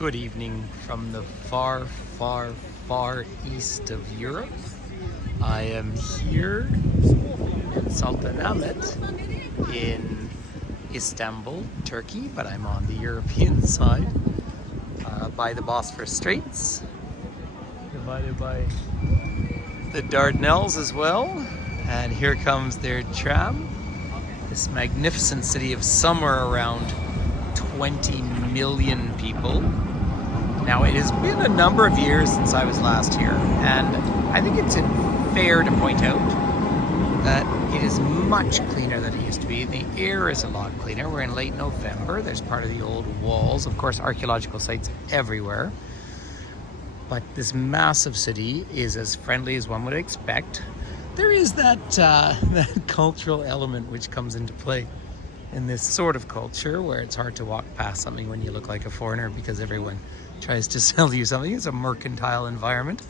Good evening from the far, far, far east of Europe. I am here in Sultanahmet in Istanbul, Turkey, but I'm on the European side by the Bosphorus Straits, divided by the Dardanelles as well. And here comes their tram, this magnificent city of somewhere around 20 million people. Now, it has been a number of years since I was last here, and I think it's fair to point out that it is much cleaner than it used to be. The air is a lot cleaner. We're in late November. There's part of the old walls, of course, archaeological sites everywhere. But this massive city is as friendly as one would expect. There is that cultural element which comes into play in this sort of culture where it's hard to walk past something when you look like a foreigner because everyone tries to sell you something. It's a mercantile environment.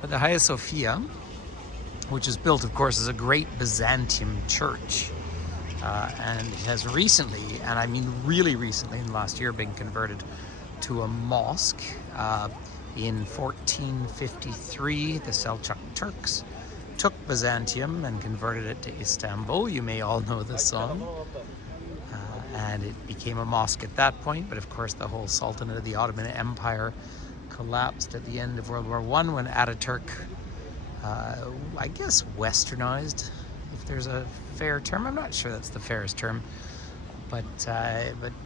But the Hagia Sophia, which is built, of course, as a great Byzantium church, and it has recently, and I mean really recently in the last year, been converted to a mosque. In 1453, the Seljuk Turks took Byzantium and converted it to Istanbul. You may all know this song. And it became a mosque at that point, but of course the whole Sultanate of the Ottoman Empire collapsed at the end of World War I when Ataturk, I guess, westernized, if there's a fair term. I'm not sure that's the fairest term, but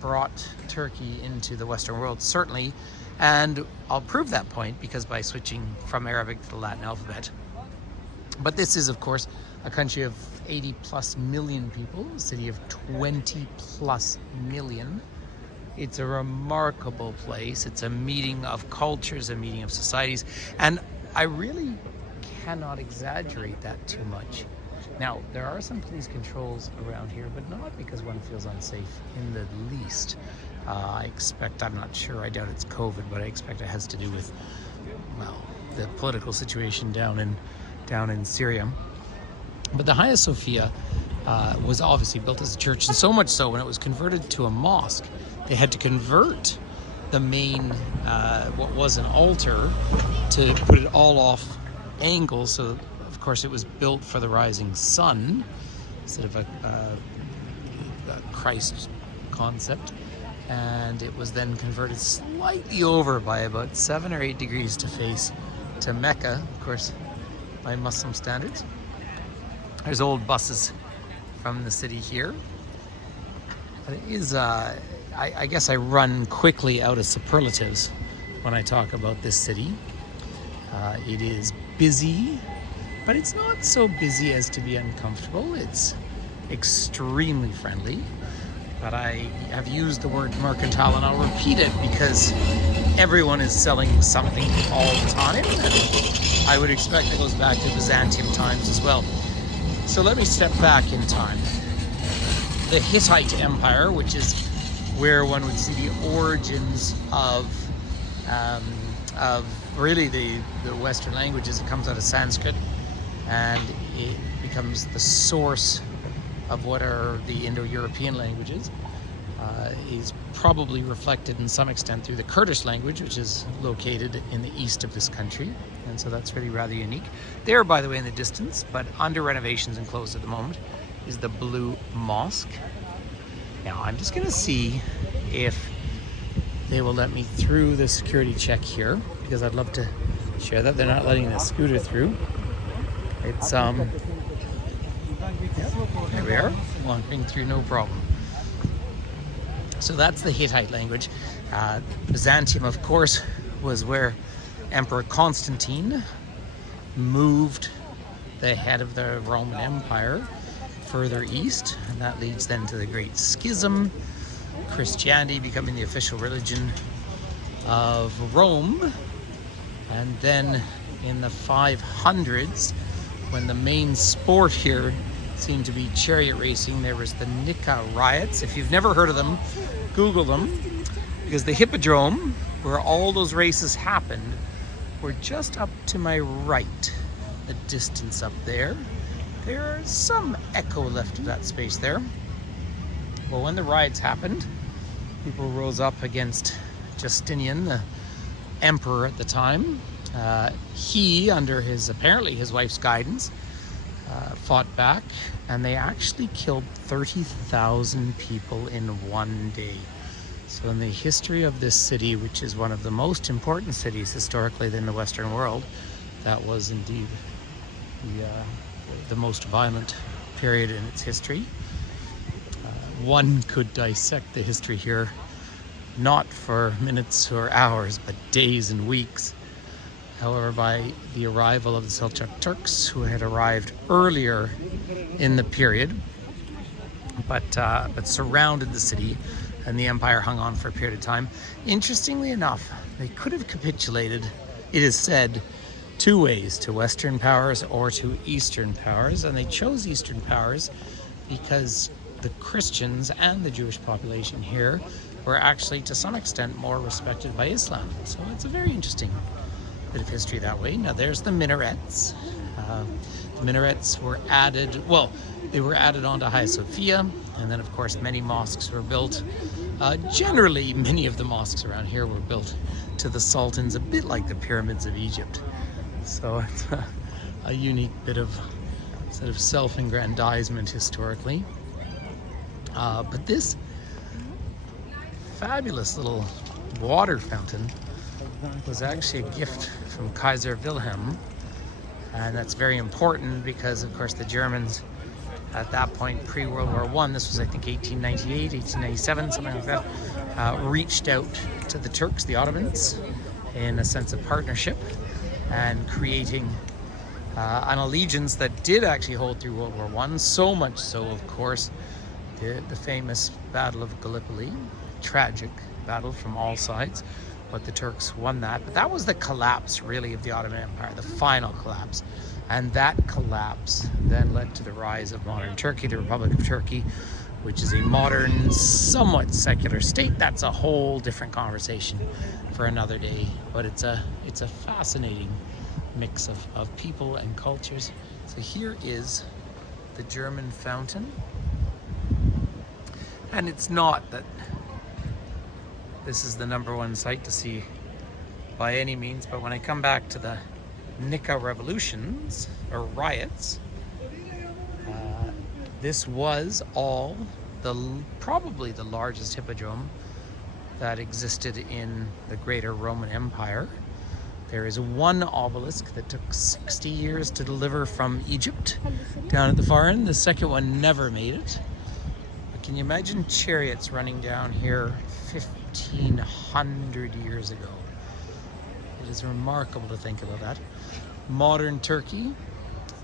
brought Turkey into the Western world, certainly. And I'll prove that point because by switching from Arabic to the Latin alphabet. But this is, of course, a country of 80 plus million people, a city of 20 plus million. It's a remarkable place. It's a meeting of cultures, a meeting of societies. And I really cannot exaggerate that too much. Now, there are some police controls around here, but not because one feels unsafe in the least. I expect, I'm not sure, I doubt it's COVID, but I expect it has to do with, well, the political situation down in Syria. But the Hagia Sophia was obviously built as a church, and so much so when it was converted to a mosque, they had to convert the main, what was an altar, to put it all off angle. So, of course, it was built for the rising sun instead of a Christ concept. And it was then converted slightly over by about 7 or 8 degrees to face to Mecca, of course, by Muslim standards. There's old buses from the city here. But it is, I guess I run quickly out of superlatives when I talk about this city. It is busy, but it's not so busy as to be uncomfortable. It's extremely friendly. But I have used the word mercantile, and I'll repeat it because everyone is selling something all the time, and I would expect it goes back to Byzantium times as well. So let me step back in time. The Hittite Empire, which is where one would see the origins of really the Western languages. It comes out of Sanskrit, and it becomes the source of what are the Indo-European languages, is probably reflected in some extent through the Kurdish language, which is located in the east of this country. And so that's really rather unique. There, by the way, in the distance, but under renovations and closed at the moment, is the Blue Mosque. Now, I'm just going to see if they will let me through the security check here, because I'd love to share that. They're not letting the scooter through. It's, there we are, wandering through no problem. So that's the Hittite language. Byzantium, of course, was where Emperor Constantine moved the head of the Roman Empire further east, and that leads then to the Great Schism, Christianity becoming the official religion of Rome. And then in the 500s, when the main sport here seemed to be chariot racing, there was the Nikah Riots. If you've never heard of them, Google them, because the hippodrome where all those races happened were just up to my right, the distance up there. There's some echo left of that space there. Well, when the riots happened, people rose up against Justinian, the emperor at the time. He, under apparently his wife's guidance, fought back, and they actually killed 30,000 people in one day. So in the history of this city, which is one of the most important cities historically in the Western world, that was indeed the most violent period in its history. One could dissect the history here, not for minutes or hours, but days and weeks. However, by the arrival of the Seljuk Turks, who had arrived earlier in the period, but surrounded the city, and the empire hung on for a period of time. Interestingly enough, they could have capitulated, it is said, two ways: to Western powers or to Eastern powers, and they chose Eastern powers because the Christians and the Jewish population here were actually, to some extent, more respected by Islam. So it's a very interesting bit of history that way. Now there's the minarets. The minarets were added, well, they were added onto Hagia Sophia, and then of course many mosques were built. Generally, many of the mosques around here were built to the sultans, a bit like the pyramids of Egypt. So it's a unique bit of sort of self-aggrandizement historically. But this fabulous little water fountain was actually a gift from Kaiser Wilhelm, and that's very important because of course the Germans at that point, pre-World War I, this was I think 1898, 1897, something like that, reached out to the Turks, the Ottomans, in a sense of partnership and creating an allegiance that did actually hold through World War I, so much so, of course, the famous Battle of Gallipoli, tragic battle from all sides, but the Turks won that. But that was the collapse, really, of the Ottoman Empire, the final collapse. And that collapse then led to the rise of modern Turkey, the Republic of Turkey, which is a modern, somewhat secular state. That's a whole different conversation for another day. But it's a fascinating mix of people and cultures. So here is the German fountain. And it's not that this is the #1 sight to see by any means, but when I come back to the Nikah revolutions or riots, this was all probably the largest hippodrome that existed in the greater Roman Empire. There is one obelisk that took 60 years to deliver from Egypt down at the far end. The second one never made it. But can you imagine chariots running down here 1,500 years ago? It is remarkable to think about that. Modern Turkey,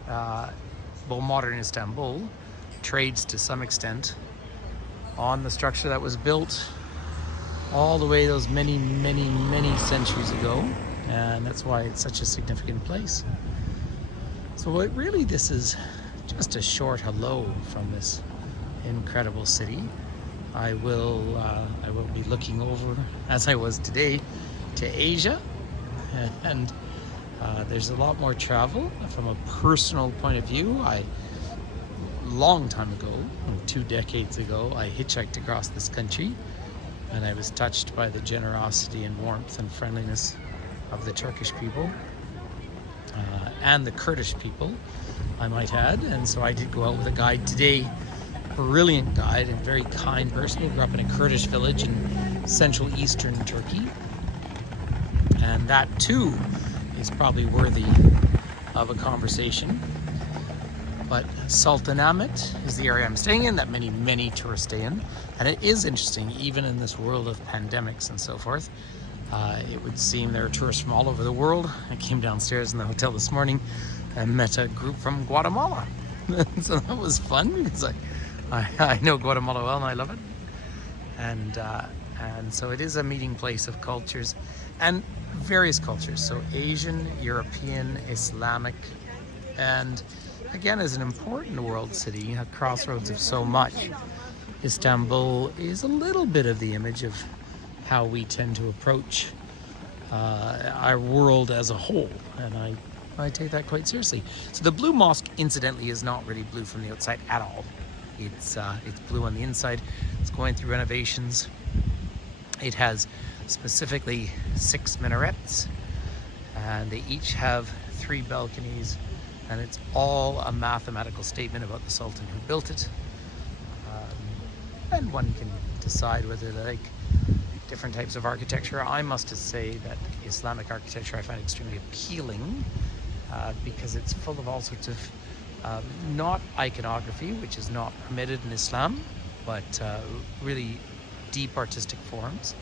well, modern Istanbul, trades to some extent on the structure that was built all the way those many, many, many centuries ago. And that's why it's such a significant place. So this is just a short hello from this incredible city. I will be looking over, as I was today, to Asia, and there's a lot more travel from a personal point of view. Long time ago, 2 decades ago, I hitchhiked across this country, and I was touched by the generosity and warmth and friendliness of the Turkish people and the Kurdish people, I might add. And so I did go out with a guide today, brilliant guide and very kind person who grew up in a Kurdish village in central eastern Turkey. And that too is probably worthy of a conversation. But Sultanahmet is the area I'm staying in, that many, many tourists stay in. And it is interesting, even in this world of pandemics and so forth, it would seem there are tourists from all over the world. I came downstairs in the hotel this morning and met a group from Guatemala. So that was fun because I know Guatemala well and I love it. And so it is a meeting place of cultures and various cultures. So Asian, European, Islamic, and again, as an important world city, a crossroads of so much, Istanbul is a little bit of the image of how we tend to approach our world as a whole, and I take that quite seriously. So the Blue Mosque, incidentally, is not really blue from the outside at all. It's blue on the inside. It's going through renovations. It has specifically 6 minarets, and they each have 3 balconies, and it's all a mathematical statement about the Sultan who built it. And one can decide whether they like different types of architecture. I must say that Islamic architecture I find extremely appealing because it's full of all sorts of not iconography, which is not permitted in Islam, but really deep artistic forms.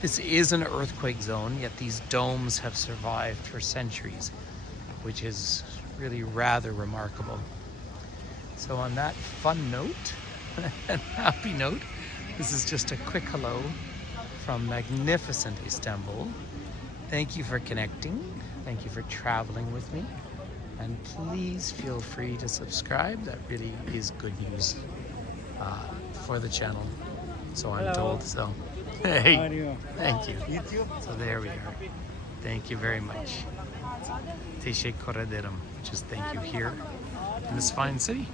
This is an earthquake zone, yet these domes have survived for centuries, which is really rather remarkable. So on that fun note and happy note, this is just a quick hello from magnificent Istanbul. Thank you for connecting. Thank you for traveling with me. And please feel free to subscribe. That really is good news for the channel. So I'm told. So, hey, thank you. So there we are. Thank you very much. Teşekkür ederim. Just thank you here in this fine city.